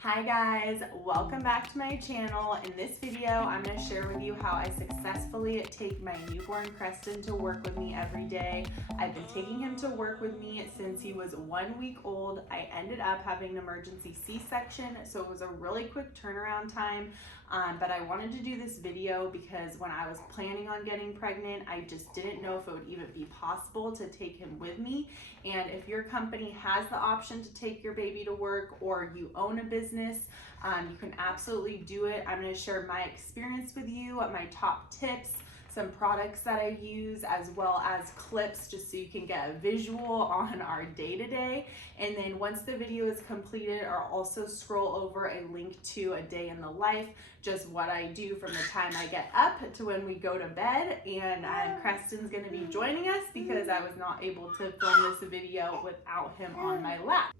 Hi guys, welcome back to my channel. In this video, I'm going to share with you how I successfully take my newborn Creston to work with me every day. I've been taking him to work with me since he was 1 week old. I ended up having an emergency C-section, so it was a really quick turnaround time. But I wanted to do this video because when I was planning on getting pregnant, I just didn't know if it would even be possible to take him with me. And if your company has the option to take your baby to work or you own a business, you can absolutely do it. I'm going to share my experience with you, my top tips, some products that I use, as well as clips just so you can get a visual on our day-to-day. And then once the video is completed, I'll also scroll over a link to a day in the life, just what I do from the time I get up to when we go to bed. And Creston's gonna be joining us because I was not able to film this video without him on my lap.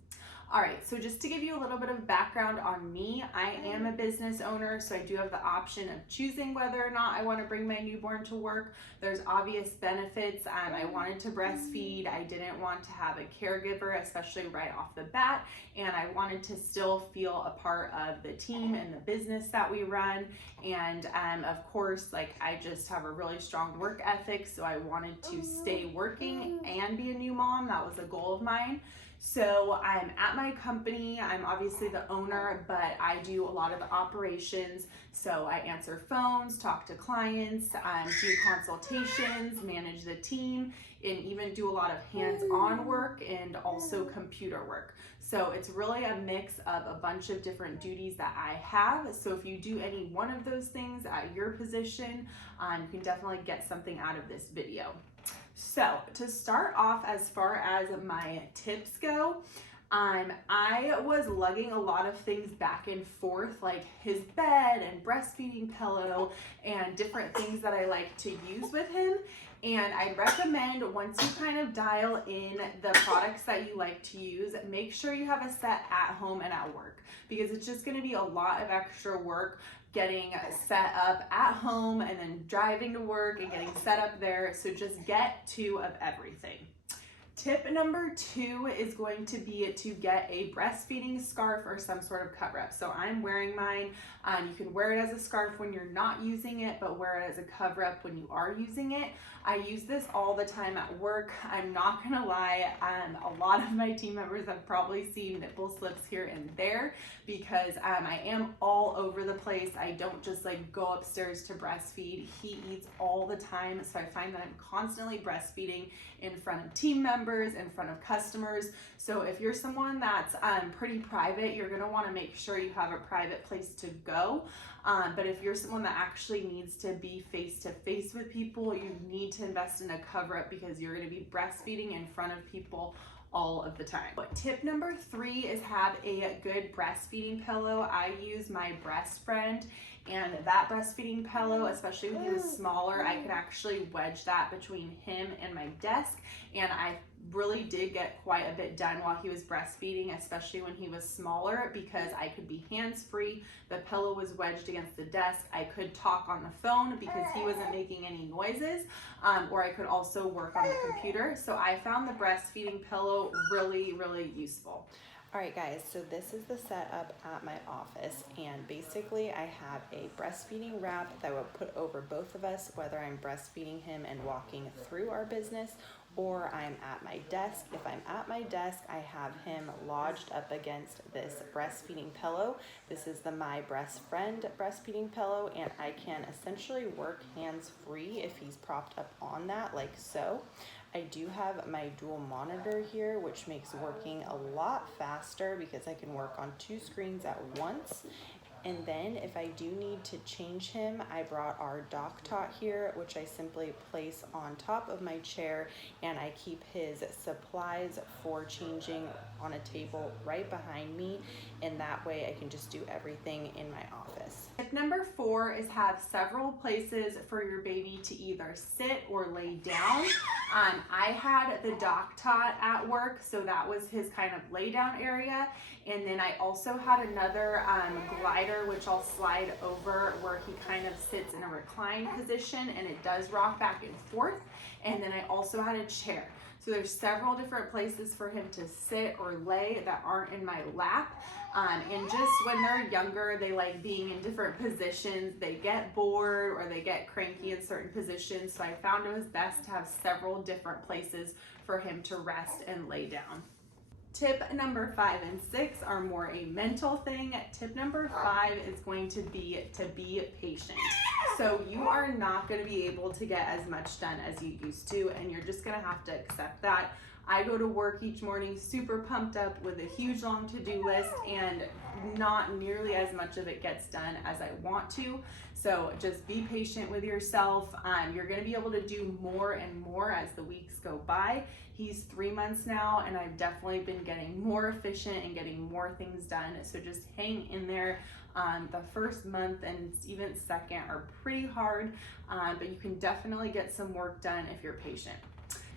All right, so just to give you a little bit of background on me, I am a business owner, so I do have the option of choosing whether or not I want to bring my newborn to work. There's obvious benefits. I wanted to breastfeed. I didn't want to have a caregiver, especially right off the bat, and I wanted to still feel a part of the team and the business that we run. And of course, like, I just have a really strong work ethic, so I wanted to stay working and be a new mom. That was a goal of mine. So I'm at my company, I'm obviously the owner, but I do a lot of the operations. So I answer phones, talk to clients, do consultations, manage the team, and even do a lot of hands-on work and also computer work. So it's really a mix of a bunch of different duties that I have. So if you do any one of those things at your position, you can definitely get something out of this video. So to start off, as far as my tips go, I was lugging a lot of things back and forth, like his bed and breastfeeding pillow and different things that I like to use with him. And I recommend, once you kind of dial in the products that you like to use, make sure you have a set at home and at work, because it's just going to be a lot of extra work getting set up at home and then driving to work and getting set up there. So just get two of everything. Tip number 2 is going to be to get a breastfeeding scarf or some sort of cover up. So I'm wearing mine. You can wear it as a scarf when you're not using it, but wear it as a cover up when you are using it. I use this all the time at work. I'm not gonna lie, a lot of my team members have probably seen nipple slips here and there because I am all over the place. I don't just like go upstairs to breastfeed. He eats all the time, so I find that I'm constantly breastfeeding in front of team members, in front of customers. So if you're someone that's pretty private, you're gonna wanna make sure you have a private place to go. But if you're someone that actually needs to be face-to-face with people, you need to invest in a cover-up because you're gonna be breastfeeding in front of people all of the time. Tip number 3 is have a good breastfeeding pillow. I use my Breast Friend, and that breastfeeding pillow, especially when he was smaller, I could actually wedge that between him and my desk, and I really did get quite a bit done while he was breastfeeding, especially when he was smaller, because I could be hands-free. The pillow was wedged against the desk. I could talk on the phone because he wasn't making any noises, or I could also work on the computer. So I found the breastfeeding pillow really, really useful. All right guys, so this is the setup at my office, and basically I have a breastfeeding wrap that I would put over both of us, whether I'm breastfeeding him and walking through our business or I'm at my desk. If I'm at my desk, I have him lodged up against this breastfeeding pillow. This is the My Breast Friend breastfeeding pillow, and I can essentially work hands-free if he's propped up on that, like so. I do have my dual monitor here, which makes working a lot faster because I can work on 2 screens at once. And then if I do need to change him, I brought our Dockatot here, which I simply place on top of my chair, and I keep his supplies for changing on a table right behind me, and that way I can just do everything in my office. Tip number 4 is have several places for your baby to either sit or lay down. I had the Dockatot at work, so that was his kind of lay down area. And then I also had another glider, which I'll slide over, where he kind of sits in a reclined position and it does rock back and forth. And then I also had a chair. So there's several different places for him to sit or lay that aren't in my lap. And just when they're younger, they like being in different positions. They get bored or they get cranky in certain positions. So I found it was best to have several different places for him to rest and lay down. Tip number 5 and 6 are more a mental thing. Tip number 5 is going to be patient. So you are not going to be able to get as much done as you used to, and you're just going to have to accept that. I go to work each morning super pumped up with a huge long to-do list, and not nearly as much of it gets done as I want to. So just be patient with yourself. You're going to be able to do more and more as the weeks go by. He's 3 months now, and I've definitely been getting more efficient and getting more things done. So just hang in there. The first month and even second are pretty hard, but you can definitely get some work done if you're patient.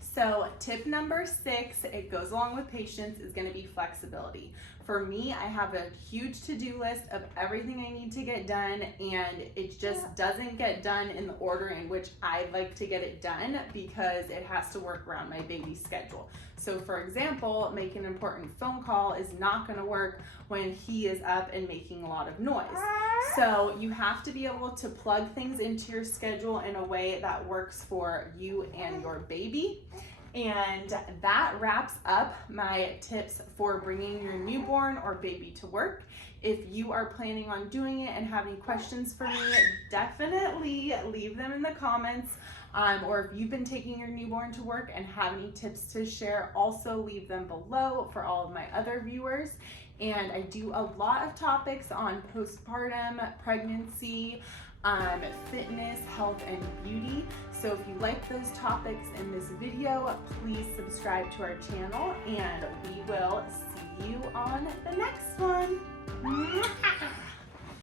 So tip number 6, it goes along with patience, is going to be flexibility. For me, I have a huge to-do list of everything I need to get done, and it just doesn't get done in the order in which I'd like to get it done because it has to work around my baby's schedule. So for example, making an important phone call is not going to work when he is up and making a lot of noise. So you have to be able to plug things into your schedule in a way that works for you and your baby. And that wraps up my tips for bringing your newborn or baby to work. If you are planning on doing it and have any questions for me, definitely leave them in the comments. Or if you've been taking your newborn to work and have any tips to share, also leave them below for all of my other viewers. And I do a lot of topics on postpartum, pregnancy, fitness, health, and beauty. So if you like those topics in this video, please subscribe to our channel, and we will see you on the next one.